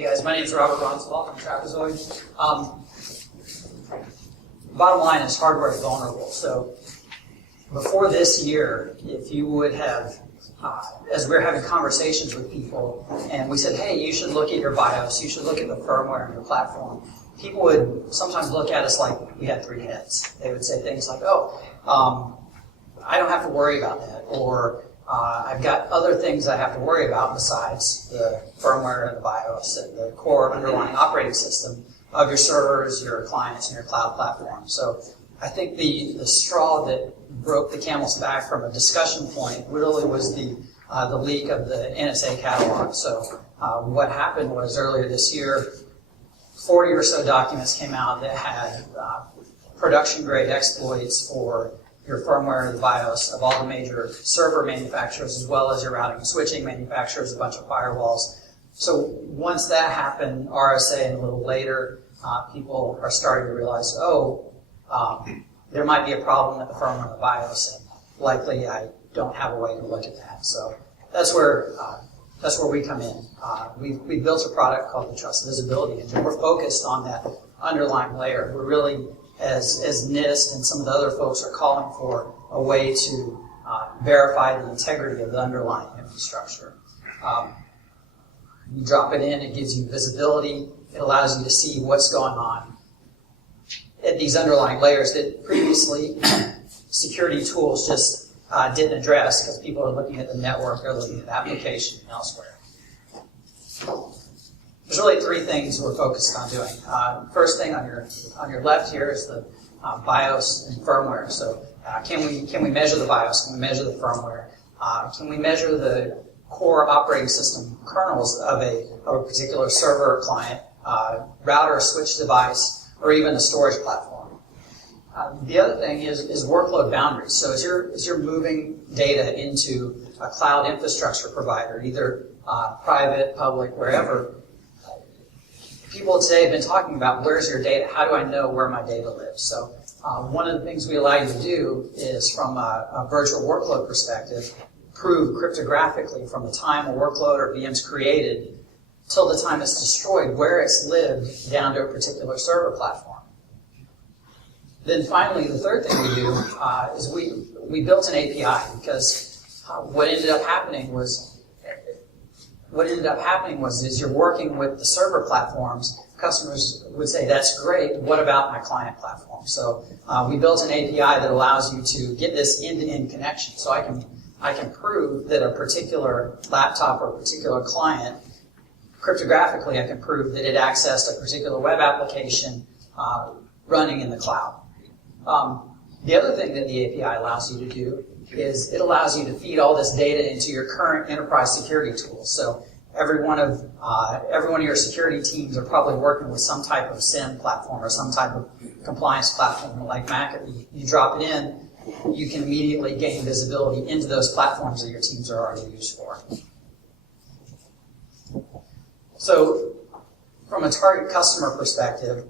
Hey guys, my name is Robert Ronswell from Trapezoid. Bottom line is hardware is vulnerable. So before this year, if you would have, as we were having conversations with people, and we said, hey, you should look at your BIOS, you should look at the firmware on your platform, people would sometimes look at us like we had three heads. They would say things like, I don't have to worry about that, or I've got other things I have to worry about besides the firmware and the BIOS and the core underlying operating system of your servers, your clients, and your cloud platform. So I think the straw that broke the camel's back from a discussion point really was the leak of the NSA catalog. So what happened was earlier this year, 40 or so documents came out that had production-grade exploits for your firmware, the BIOS of all the major server manufacturers, as well as your routing and switching manufacturers, a bunch of firewalls. So once that happened, RSA and a little later, people are starting to realize, there might be a problem at the firmware and the BIOS, and likely I don't have a way to look at that. So that's where we come in. We've built a product called the Trust Visibility Engine. We're focused on that underlying layer. We're really, as NIST and some of the other folks are calling for, a way to verify the integrity of the underlying infrastructure. You drop it in, it gives you visibility, it allows you to see what's going on at these underlying layers that previously security tools just didn't address because people are looking at the network, they're looking at the application and elsewhere. There's really three things we're focused on doing. First thing on your left here is the BIOS and firmware. So can we measure the BIOS? Can we measure the firmware? Can we measure the core operating system kernels of a particular server or client, router or switch device, or even a storage platform? The other thing is workload boundaries. So as you're moving data into a cloud infrastructure provider, either private, public, wherever, people today have been talking about where's your data, how do I know where my data lives? So one of the things we allow you to do is, from a virtual workload perspective, prove cryptographically from the time a workload or VM's created till the time it's destroyed where it's lived down to a particular server platform. Then finally, the third thing we do is we built an API, because what ended up happening was is you're working with the server platforms. Customers would say, that's great, what about my client platform? So we built an API that allows you to get this end-to-end connection. So I can prove that a particular laptop or a particular client, cryptographically I can prove that it accessed a particular web application running in the cloud. The other thing that the API allows you to do is it allows you to feed all this data into your current enterprise security tools. So every one of your security teams are probably working with some type of SIEM platform or some type of compliance platform like McAfee. You drop it in, you can immediately gain visibility into those platforms that your teams are already used for. So from a target customer perspective,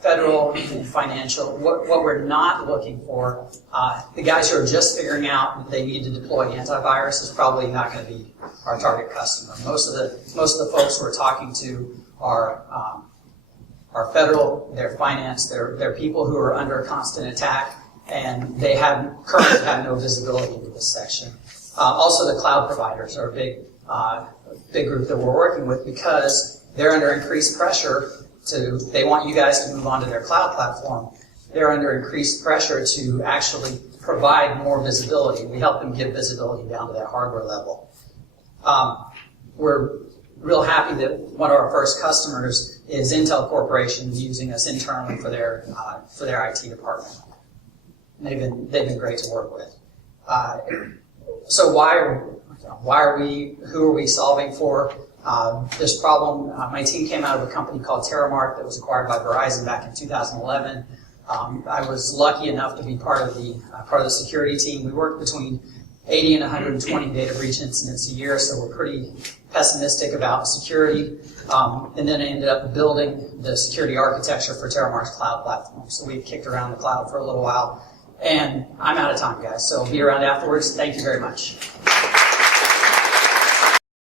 federal and financial, what we're not looking for, the guys who are just figuring out that they need to deploy antivirus is probably not going to be our target customer. Most of the folks we're talking to are federal, they're finance, they're people who are under constant attack, and they currently have no visibility into this section. Also, the cloud providers are a big group that we're working with, because they're under increased pressure they want you guys to move on to their cloud platform. They're under increased pressure to actually provide more visibility. We help them give visibility down to that hardware level. We're real happy that one of our first customers is Intel Corporation, using us internally for their IT department. And they've been great to work with. So who are we solving for? This problem, my team came out of a company called Terramark that was acquired by Verizon back in 2011. I was lucky enough to be part of the security team. We worked between 80 and 120 data breach incidents a year, so we're pretty pessimistic about security. And then I ended up building the security architecture for Terramark's cloud platform. So we've kicked around the cloud for a little while. And I'm out of time, guys, so be around afterwards. Thank you very much.